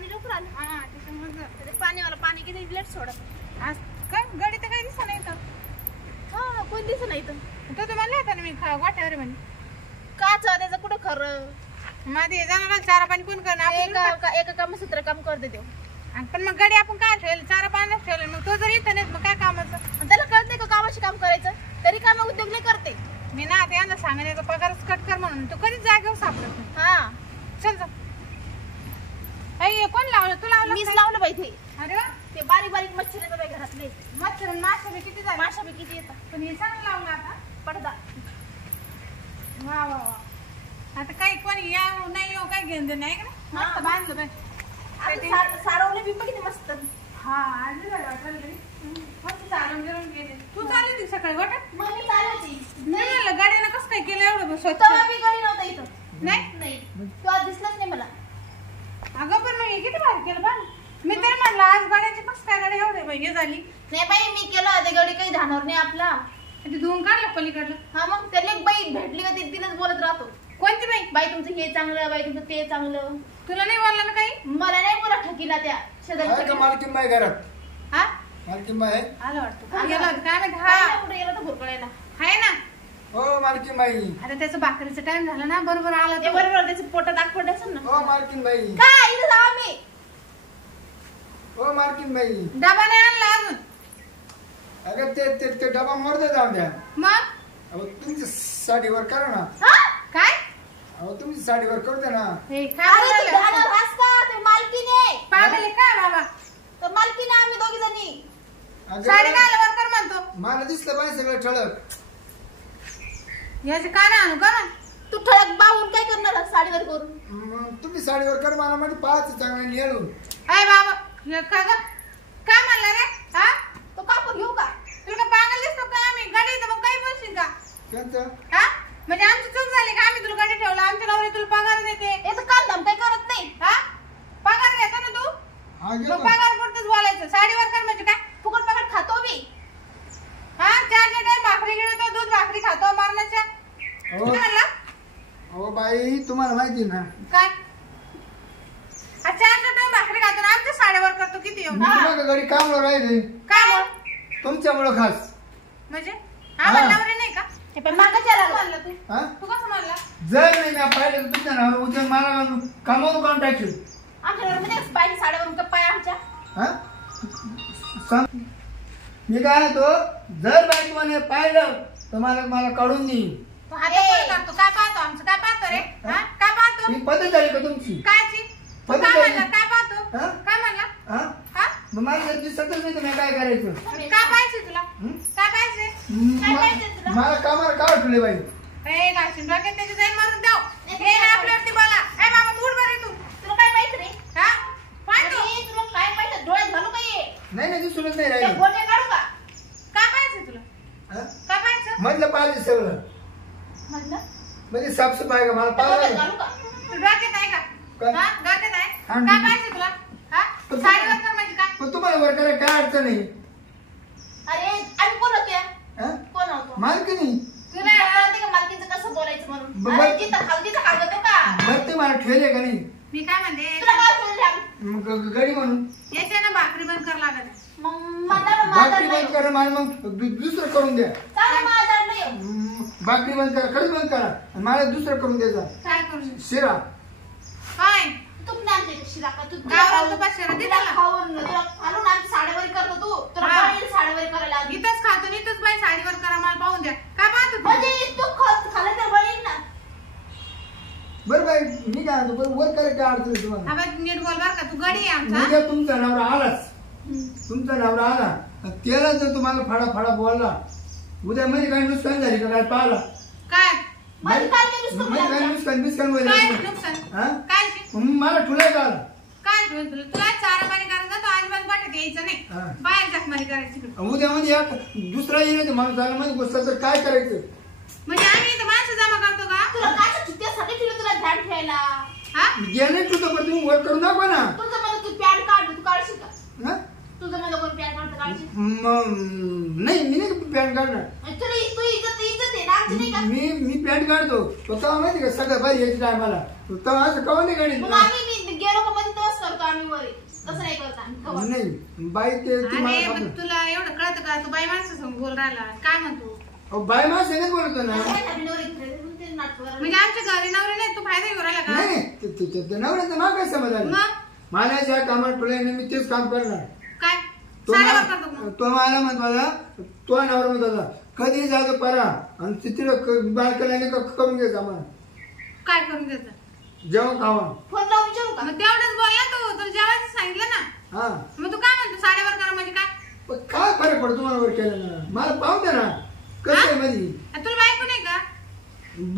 पाणी लवकर आलं. हा त्याच्यामुळे पाणीवाला पाणी किती लेट सोडत. आज काय गाडी तर काही दिसत नाही तर. हा कोण दिसत नाही तर. तो तर म्हणला होता ना मी वाट्यावर म्हणे. काच त्याचं कुठं खरं. मध्ये जाणार चारा पाणी कोण करणार. एका कामसूत्र काम करते देऊ. पण मग गाडी आपण काय ठेवलं चारा पाण्यात ठेवलं मग तो जर येत नाही मग काय कामाचं. त्याला कळत नाही का कामाशी काम करायचं. तरी काम उद्योग नाही करते. मी ना आता यांना सांगण्याचा पगारच कट कर म्हणून तो कधीच जागेवर सापडत नाही. हा चल जा. आई कोण लावलं तू लावलं. मीच लावलं बाई ते. अरे वा ते बारीक बारीक मच्छर येतात बाई घरातले. मच्छर माशा बी किती झाले. माशा बी किती येतात. पण हे चांगलं लावलं आता पडदा. वा वा वा. आता काही कोणी याव नाही येऊ काय घेऊन दे नाही का मस्त बांधलं बाई. सारवले बी किती मस्त. हा आज वाटलं मस्त चालून गिरून गेले. तू चालली होती सकाळी वाटत. मग मी चालवती. नाही म्हणलं गाडीनं कसं काय केलं एवढं स्वच्छ. तेव्हा मी घरी नव्हतं इथं. नाही तू आज दिसलाच नाही मला. अगं पण मग हे किती भारी केलं बा. मी तर म्हणलं आज गाड्याची कसं काय गाडी एवढे बाई हे झाली. नाही बाई मी केलं ते गडी काही धानावर नाही आपला. ते धुवून काढलं पलीकडलं. हा मग त्याला एक बाई भेटली का तिनेच बोलत राहतो. कोणती बाई. बाई तुमचं हे चांगलं बाई तुमचं ते चांगलं. तुला नाही बोलला ना काही. मला नाही बोला ठकीला त्या शेजारी. मालकीन बाई घरात. हा मालकीन बाई आहे. आलं वाटतं गेला होता काय माहिती. काय हा नाही कुठे गेला तर भुरकळायला. आहे ना. हो मालकीन बाई. आता त्याचं भाकरीचं टाइम झाला ना बरोबर आला ते बरोबर त्याचं पोटात दाग पडले असेल ना. हो मालकीन बाई. काय इथं जावा मी. हो मालकीन बाई. डबा नाही आणला अजून. अगं ते डबा मोरदे जाऊन द्या. मग अहो तुमची साडीवर करा ना. हा? काय अहो तुमची साडीवर करू दे ना. हे अरे काय ती धानावर हसका ते मालकीने. पागल आहे काय बाबा. तर मालकीने आम्ही दोघी जणी. अगं, साडी काय वर कर म्हणतो. मला दिसलं पाहिजे सगळं ठळक. याचे कान आणू का ना. तू ठळक बाहून काय करणार साडीवर करून. मग तुम्ही साडीवर कर मला म्हणजे पाहायचं चांगलं नेळून. अय बाबा हे का ग काय म्हणला रे. हा तो कापूर घेऊ का. तुला पागल दिसतो काय आम्ही गाडी तर मग काही बोलशील का. कोणतं? हा म्हणजे आमची चूक झाली का आम्ही तुला गाडी ठेवला. आमच्या नवरी तुला पगार देते. याचं काम धाम काही करत नाही. हा पगार घेतो ना तू. हा मग घेतो. पगार पुरतच बोलायचं. साडीवर कर म्हणजे काय. फुकट पकड खातो मी. हा 4 टाइम भाकरी गिळतो दूध भाकरी खातो मारण्याच्या. हो काय म्हणला. हो बाई तुम्हाला माहिती ना. काय 4 टाइम भाकरी खातो ना आमच्या साड्यावर करतो किती येऊन. मी तुम्हाला घरी कामावर राहिले काय बोल तुमच्यामुळं खास. म्हणजे आम्हाला नवरी नाही का. हे पण मागं चला म्हणलं तू. हा तू कसं म्हणला. जर नाही मी पाहिलं तर तुमच्या नावावर उद्या मला कामावर काढून टाकशील. आमच्या घरामध्ये बाई साड्यावरून गप्पा आहे आमच्या. हा सांग. मी काय तो जर बाई तुम्हाला पाहिलं तर मला काढून देईन. तू हात वर करतो काय पाहतो आमचं काय पाहतो रे. हा काय पाहतो. ही पद्धत झाली का तुमची. कायची तू पद्धत काय झाली. म्हणला काय पाहतो. हा? काय म्हणला. हा हा मग मला जर दिसतच नाही तर मी काय करायचं. काय पाहिजे तुला. हं? काय पाहिजे. काय पाहिजे तुला. मला कामावर का वाटले बाई. ए घासून डोक्यात त्याची जाईल मारून द्याव. हे ना आपल्यावरती बोला. ए बाबा तू उठ बरे तू. तुला काय माहित रे. हा पाहतो. अरे, तुला काय माहित डोळ्यात घालू का ये. नाही दिसूनच नाही त्या राहिलं. गोट्या काढू का. काय पाहिजे तुला. हा? काय पाहिजे. म्हटलं पाहिजे सगळं म्हणलं म्हणजे साफसफाई का मला त्या गोट्यात पाहिजे. घालू का. तू डोक्यात आहे का. काय? हा डोक्यात आहे. हा, काय मी- पाहिजे तुला. हा पण- साडीवर कर म्हणजे काय. पण तुम्हाला वर करायला काय अडचण नाही. अरे आम्ही कोण होतो या. हा? कोण होतो. मालकीनी तुला कळते का मालकीचं कसं बोलायचं म्हणून. बरोबर. अरे तिथं खालतो का. बरं ते मला ठेवले का नाही. मी काय म्हणते तुला काय बोलले आम्ही. मग गडी म्हणून याच्या ना भाकरी बंद कर लागत. मग माझा भाकरी बंद करा मला मग दुसरं करून द्या. चालेल माझा नाही. भाकरी बंद करा खरंच बंद करा आणि मला दुसरं करून द्यायचा काय करू. शिरा. काय तू नाही शिरा का तू गावाला तू पाचशे दे त्याला. खाऊन तुला खालून आमची साडेवारी करतो तू. तुला हा. काय साडेवारी करायला आधी. इथंच खातो आणि इथंच बाई साडीवर करा मला पाहून द्या. काय पाहतो तू? म्हणजे तू खाल्लं तर बळीन ना. बरं बाई मी काय म्हणतो बरं वर करायला काय अडचण आहे तुम्हाला. हा बाई नीट बोल बर का तू गडी आहे आमचा. उद्या तुमचा नवरा आलाच तुमचा नवरा आला आणि त्याला जर तुम्हाला फाडा बोलला उद्या म्हणजे काही नुकसान झाली का काय पाहिला. काय म्हणजे काय नाही नुसतं म्हणजे काही बोलायचं. नुकसान काय वगैरे नुकसान. हा काय ते? मग मला ठुलाय का आला. काय ठेवलं तुला. तुला चारा पाणी करायचा तो अजिबात वाटत यायचं नाही. हा. बाहेर जखमारी करायची तिकडे. उद्या म्हणजे एक दुसरा येईल माणूस आला म्हणजे गोष्ट तर काय करायचं. म्हणजे आम्ही इथं माणसं जमा करतो का. तुला काय त्यासाठी ठेवलं तुला ध्यान ठेवायला. हा गेले तुझं पण तुम्ही वर करून दाखवा ना. तुझं मला तू पॅड काढ तू काढशील का. हा? तुझं मला कोण पॅड काढतं काढशील. नाही मी नाही पॅन्ट काढणार. तुला तू इज्जत आहे ना आमची नाही का. मी पॅन्ट काढतो तेव्हा माहिती का सगळं बाई यायची टायमाला तेव्हा असं कवा नाही मग काढायचं. आम्ही गेलो का मध्ये तेव्हाच करतो आम्ही वरी तसं नाही करत आम्ही कवा. नाही बाई ते ती अरे मला मग खातं. तुला एवढं कळतं का तू बाई माणसं बोल राहिला काय म्हणतो अहो, बाई मला सांगत बोलतो ना काय झाली नवरी घरी म्हणून ते नाटक करायला. म्हणजे आमच्या घरी नवरे नाही तू फायदा घेऊन राहिला का नाही ते नवऱ्याचं नाव काय समज आलं मग मला ज्या कामात पडले मी तेच काम करणार काय तो साड्यावर करतो मला मग. तो मला म्हणत होता तो नवरा म्हणत होता कधी जातो परा आणि तिथे बालकल्याने करून घ्यायचा मला काय करून द्यायचं जेवण खावा फोन लावून विचारू का? मग तेवढंच बोलला तू तुला जेवायचं सांगितलं ना हा मग तू काय म्हणतो साड्यावर करा म्हणजे काय पण काय फरक पडतो मला वर केलं ना मला पाहू दे ना कसं आहे मध्ये आ, तुला बायको नाही का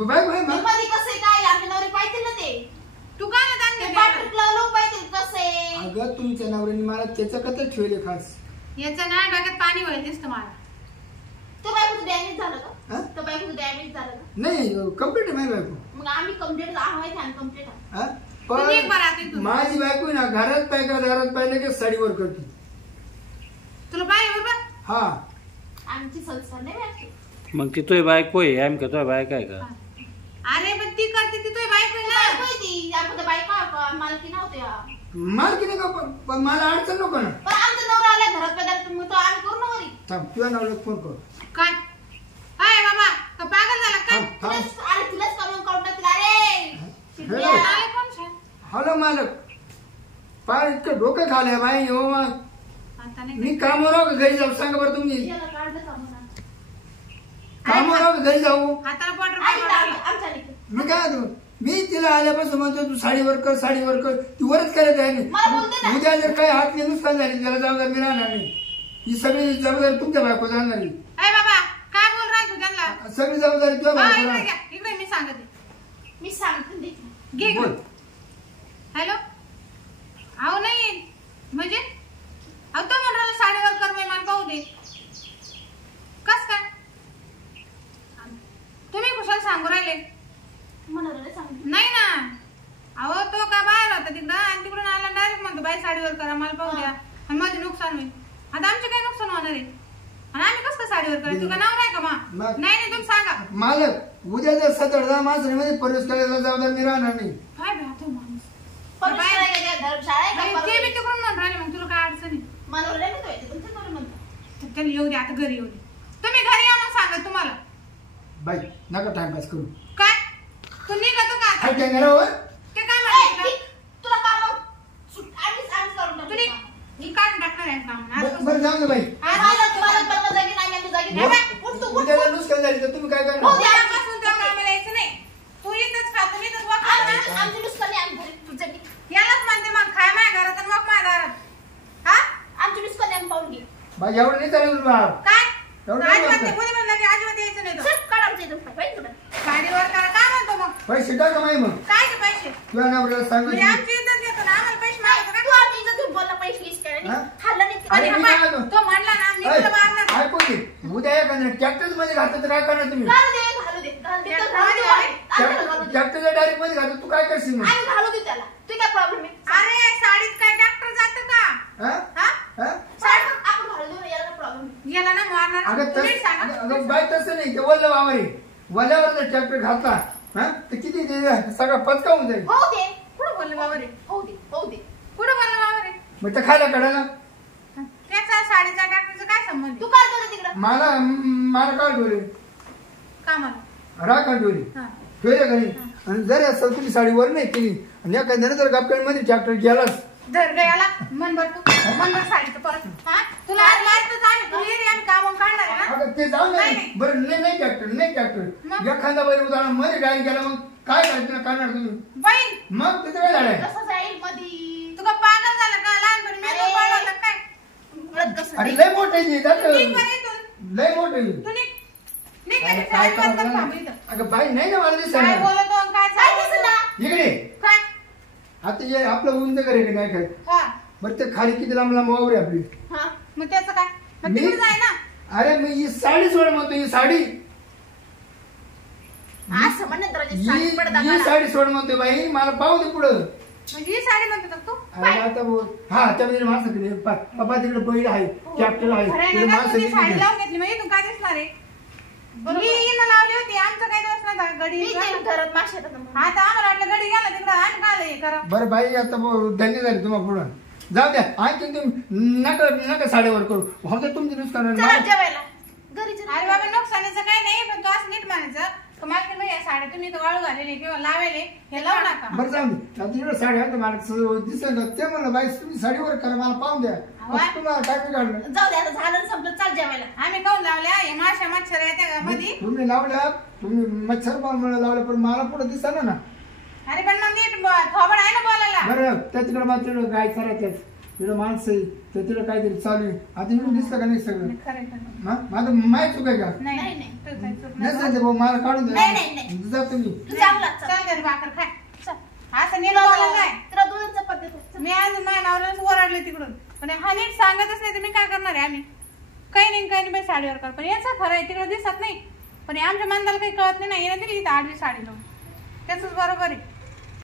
बाई बाई ते मध्ये कसं आहे काय आमचे नवरे पाहिजे ना ते तू काय ना ते त्यांनी पाठीत लावलं पाहिजे कसं आहे. अगं तुमच्या नवऱ्याने मला त्याचं कसं ठेवले खास याचं ना डोक्यात पाणी व्हायला दिसतं मला तो बायकोचं डॅमेज झालं हा? का? तो बायकोचं डॅमेज झालं का? नाही कम्प्लीट आहे माझी बायको मग आम्ही कंप्लीट आहोत आणि कंप्लीट आहोत. हा? तुम्ही एक बार आता पण इथून. माझी बायको आहे ना घरात पाय का दारात पाहिलं की साडीवर करते तुला पाहिजे बरोबर हा आमची संस्कार नाही व्याजची. मग ती तुझी बायको आहे आम्ही का तुझ्या बायका आहे का अरे पण ती करते ती तुझी बायको आहे बायको ना आहे ती. आपण बायका मालकी नव्हत्या. मालकी नाही का पण मला अडचण नको ना पण आमचा नवरा आला घरात पदार्थ मग तो आम्ही करू ना वरी. थांब तुझ्या नवऱ्याला फोन कर काय हाय बाबा का पागल झाला काय थांब थांब तुलाच करून काढून टाकतील. अरे शिट्ट्या. हेलो. काय कोण छान हॅलो मालक पार इतकं डोकं खालंय बाई हो मग आता नाही मी कामावर आहो का घरी जाऊ सांगा बरं तुम्ही याला काढलं का म्हणा. कामावर आहो का घरी जाऊ हाताला बॉर्डर आम्ही काढलं. आमच्या लेकी. मी काय म्हणतो मी तिला आल्यापासून म्हणतो तू साडीवर कर ती वरच करत आहे मला बोलते ना. उद्या जर काही हातली नुकसान झाली त्याला जबाबदार मी राहणार नाही ही सगळी जबाबदारी तुमच्या बायको जाणार नाही अरे बाबा काय बोल राय तू त्यांना सगळी जबाबदारी तुझ्या हा, बायको इकडे घ्या इकडे मी सांगते मी सांगते ना देखील. घे बोल हॅलो अहो नाही म्हणजे अहो तो म्हणून राहिला साडीवर कर बाई मला पाहू दे कस काय तुम्ही कुशाल सांगू राहिले म्हणाला सांगते. नाही ना अहो तो का बाहेर होता तिकडं आणि तिकडून आला डायरेक्ट म्हणतो बाई साडीवर करा मला पाहू द्या आणि माझे नुकसान होईल आता आमचे काय नुकसान होणार आहे आणि आम्ही कसं काय साडीवर करायचं तुला नाव नाही का मग- नाही नाही तुम्ही सांगा मालक उद्या जर 7-8 माणसांमध्ये प्रवेश करायला जबाबदार मी राहणार नाही काय राहतो माणूस पण शाळा आहे का? धर्मशाळा आहे का? आणि ते बी तिकडून म्हणून राहिले मग तुला काय अडचण आहे मनोरंजन नाही म्हणतोय ते. तुमचं नवरा म्हणतो. तर त्याला येऊ दे आता घरी येऊ दे तुम्ही घरी या मग सांगा तुम्हाला बाई नका टाइमपास करू काय तू निघतो का आता? काय कॅमेरावर ते काय ए, म्हणतात ठीक. तुला कामावर आम्हीच करून तू टाकू. निघ. मी काढून टाकणार आहे काम. आज बरं जाऊ दे बाई मला बंद जागी नाही आम्ही जागी नाही. उठ तू, उठ उद्या तू. जर नुकसान झाली तर तुम्ही काय हो करणार द्या. उद्यापासून त्या कामाला यायचं नाही. तू इथंच खा, तुम्ही इथंच वाग खा ना. आमची नुसतं नाही, आम्ही घरी तुझं नाही. यालाच म्हणते मग खाय माझ्या घरात आणि वाग माझ्या दारात. हा? आमची नुसतं नाही, आम्ही पाहून घे. बाई एवढं नाही चालेल तुला काय? एवढं अजिबात नाही नाही. कोणी म्हणलं की अजिबात यायचं नाही तो. चल, काढ आमच्या इथून पाय, पाहिजे तुला. गाडीवर करा. काय म्हणतो मग? पैसे टाका माही मग काय ते पैसे? तुझ्या नवऱ्याला म्हणजे सांगायची आमची इज्जत घेतो ना, आम्हाला पैसे मागतो तू का? आम्ही इथं घेऊन बोलला पैसे वीस काय नाही. हा? खाल्लं नाही. अरे आणि मी बाबा, काय म्हणतो? तो म्हणला ना मी तुला मारणार. ऐकू दे उद्या एखाद्या ट्रॅक्टर मध्ये घातलं तर काय करणार तुम्ही घालू दे, घालू दे. घालू दे, तर घालू दे. आम्हाला घालू दे. ट्रॅक्टरच्या डायरेक्ट मध्ये घातलं तू काय करशील मग आम्ही घालू दे त्याला. तू काय प्रॉब्लेम आहे? अरे साडीत काय ट्रॅक्टर जातं का? हा? हा? हा? साहेब, आपण घालू देऊ ना, याला काय प्रॉब्लेम आहे? गेला ना मारणार. अगं तुम्ही तस सांगा. अगं बाय तसं नाही ते वल्ल वावर आहे वल्ल्यावर जर ट्रॅक्टर घातला हा तर किती ते सगळा पचका होऊन जाईल होऊ दे. कुठं बोलले बाबा रे? होऊ दे, होऊ दे. कुठं बोलले बाबा रे? मग ते खायला काढायला त्याचा साडीचा ट्रॅक्टरचा काय संबंध तू आहे? काय करतो तिकडं? मला काय ठेवले कामाला. राखा ठेवली हा. ठेवले घरी आणि जर असं तुम्ही साडीवर नाही केली आणि एखाद्याने जर मध्ये ट्रॅक्टर गेलाच धर गयाला मनभर तू मनभर साडीचं परत. हा? तुला आज माहितच आहे तू ये रे आम्ही कामं काढणार आहे ना. अगं ते जाऊ नाही, नाही नाही. बरं नाही मग? ट्रॅक्टर एखादा बैल उदाहरण मध्ये डायरेक्ट गेला मग काय करायचं करणार तुम्ही बाई मग तिथे काय झालंय कसं जाईल मधी? तुका पागल झालं का लहानपणी मी अरे. पाडवलं काय उलट कसं अरे जाईल? लय मोठे तू निघ बरं इथून. लय मोठे तू निघ. निघ अरे इथे. काय साडी बंद करणार? थांब इथं. अगं बाई नाही ना मला काय दिसणार बोलतो आणि काय काय चालू दिसलं ना? इकडे काय आता हे आपलं उंच करे काय काय हा बरं ते खाली किती लांब लांब वावर आहे आपली हा. मग त्याचं काय मग मी- तिकडे जाय ना. अरे मी ही साडी सोड म्हणतो ही साडी असं म्हणत राजे साडी पडदा ही घाला. साडी सोड म्हणतो बाई मला पाहू दे पुढं म्हणजे ही साडी म्हणतो का तू अरे आता बोल हा त्यामध्ये माणसं किती पप्पा तिकडे बैल आहे कॅप्टन आहे खरं तिकडे आहे ना, माणसं तू ती साडी किती लावून घेतली मग इथून काय दिसणार आहे मी येणं लावलं लावली होती आमचं काही दोष नाही झालं, गडी मी ते घरात माशे येतात म्हणून. आता आम्हाला वाटलं गडी गेला तिकडं आणि काय हे करा. बरं बाई आता धन्य झाले तुम्हाला पुढं जाऊ द्या आणखी तुम्ही नका नका साडेवर करू होतं तुमची नुकसान चला जेवायला घरी चला. अरे बाबा नुकसानीचं काही नाही, पण तू असं नीट म्हणायचं का मालकीन बाई या साड्या तुम्ही इथं वाळू घालेले किंवा लावेले हे लावू नका. बरं जाऊ दे आता तिकडे साडी आहे मला दिसत ते म्हणलं बाई तुम्ही साडीवर करा मला पाहून द्या मग तुम्हाला काय काढलं जाऊ दे आता झालं आणि संपलं, चाल जेवायला. आम्ही काऊन लावल्या हे माशा मच्छर येते मध्ये. तुम्ही लावल्या तुम्ही मच्छर मला लावल्या पण मला पुढे दिसत ना. अरे पण मग नीट थोबड आहे ना बोलायला. बरं त्या तिकडे मला तिकडे गाय करायचं तिकडे माणसं आहे त्या तिकडे काहीतरी चालू आहे आता इकडून दिसतं का नाही सगळं खरं खरं. माझं माहीत चुक आहे का नाही नाही, नाही नाही. तू काही चूक नाही नाही. सांगते भाऊ मला काढून नाही, नाही, नाही. द्या जा तुम्ही तू चांगला चल. चल घरी भाकर खाय. चल. असं नीट बोलायला काय. तुला दुधाचं पद्धत आहे. मी आज माझ्या नवऱ्यालाच ओरडले तिकडून, पण हा नीट सांगतच नाही तर मी काय करणार आहे. आम्ही काही नाही बाई साडीवर कर, पण याचं खरं आहे तिकडे दिसत नाही, पण हे आमच्या मानदाला काही कळत नाही ना. येणं दिली इथं 8वी साडी लावून त्याच बरोबर आहे.